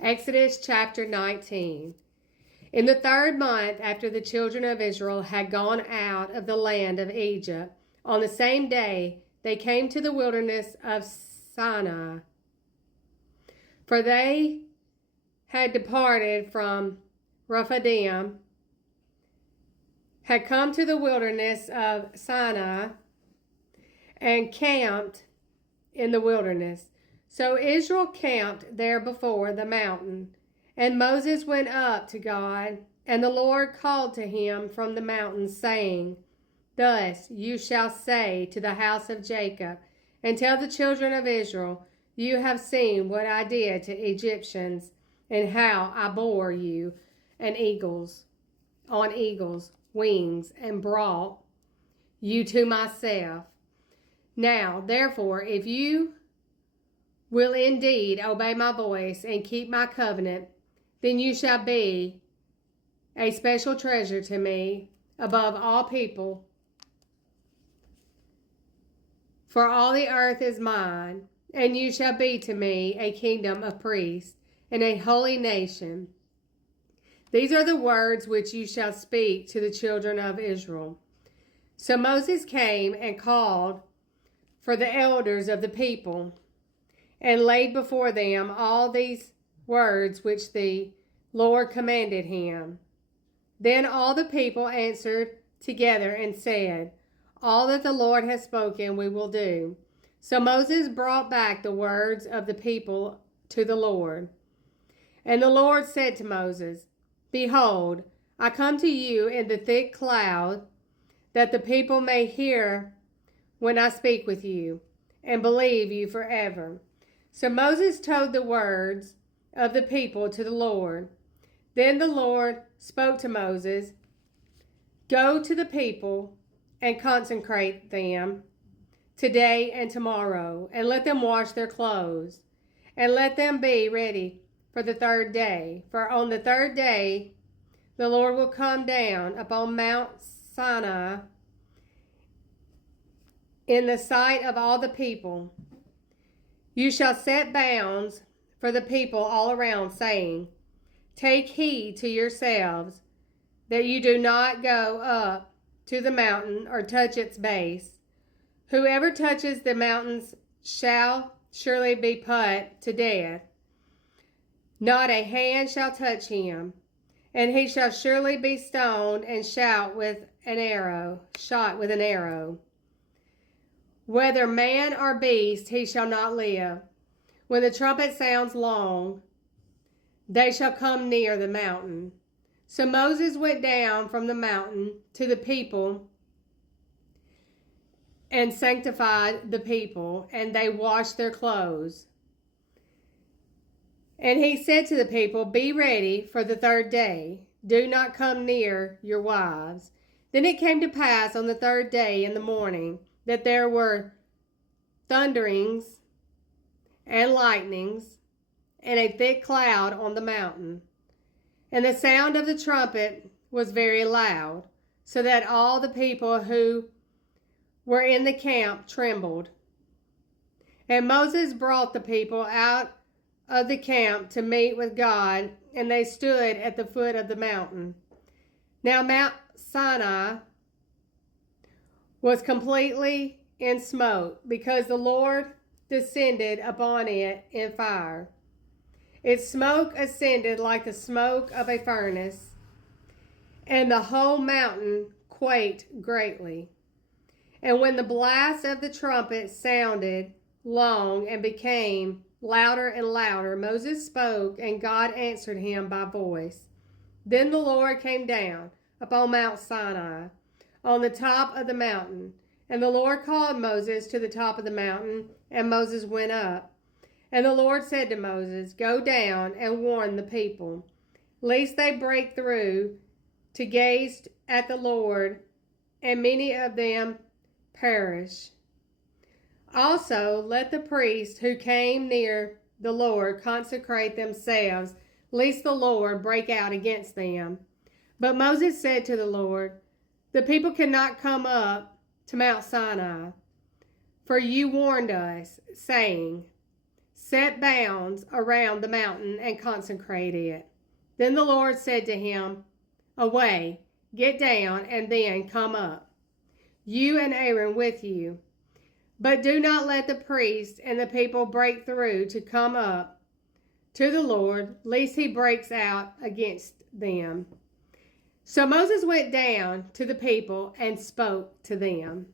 Exodus chapter 19. In the 3rd month after the children of Israel had gone out of the land of Egypt, on the same day they came to the wilderness of Sinai. For they had departed from Rephidim, had come to the wilderness of Sinai, and camped in the wilderness. So Israel camped there before the mountain. And Moses went up to God, and the Lord called to him from the mountain, saying, Thus you shall say to the house of Jacob, and tell the children of Israel, You have seen what I did to Egyptians, and how I bore you on eagles' wings, and brought you to myself. Now, therefore, if you will indeed obey my voice and keep my covenant, then you shall be a special treasure to me above all people. For all the earth is mine, and you shall be to me a kingdom of priests and a holy nation. These are the words which you shall speak to the children of Israel. So Moses came and called for the elders of the people, and laid before them all these words which the Lord commanded him. Then all the people answered together and said, All that the Lord has spoken we will do. So Moses brought back the words of the people to the Lord. And the Lord said to Moses, Behold, I come to you in the thick cloud, that the people may hear when I speak with you, and believe you forever. So Moses told the words of the people to the Lord. Then the Lord spoke to Moses, Go to the people and consecrate them today and tomorrow, and let them wash their clothes, and let them be ready for the 3rd day. For on the 3rd day the Lord will come down upon Mount Sinai in the sight of all the people. You shall set bounds for the people all around, saying, Take heed to yourselves that you do not go up to the mountain or touch its base. Whoever touches the mountains shall surely be put to death. Not a hand shall touch him, and he shall surely be stoned and shot with an arrow. Whether man or beast, he shall not live. When the trumpet sounds long, they shall come near the mountain. So Moses went down from the mountain to the people and sanctified the people, and they washed their clothes. And he said to the people, Be ready for the 3rd day. Do not come near your wives. Then it came to pass on the 3rd day in the morning that there were thunderings and lightnings and a thick cloud on the mountain. And the sound of the trumpet was very loud, so that all the people who were in the camp trembled. And Moses brought the people out of the camp to meet with God, and they stood at the foot of the mountain. Now Mount Sinai was completely in smoke, because the Lord descended upon it in fire. Its smoke ascended like the smoke of a furnace, and the whole mountain quaked greatly. And when the blast of the trumpet sounded long and became louder and louder, Moses spoke, and God answered him by voice. Then the Lord came down upon Mount Sinai on the top of the mountain. And the Lord called Moses to the top of the mountain, and Moses went up. And the Lord said to Moses, Go down and warn the people, lest they break through to gaze at the Lord, and many of them perish. Also, let the priests who came near the Lord consecrate themselves, lest the Lord break out against them. But Moses said to the Lord, The people cannot come up to Mount Sinai, for you warned us, saying, set bounds around the mountain and consecrate it. Then the Lord said to him, Away, get down, and then come up, you and Aaron with you. But do not let the priests and the people break through to come up to the Lord, lest he breaks out against them. So Moses went down to the people and spoke to them.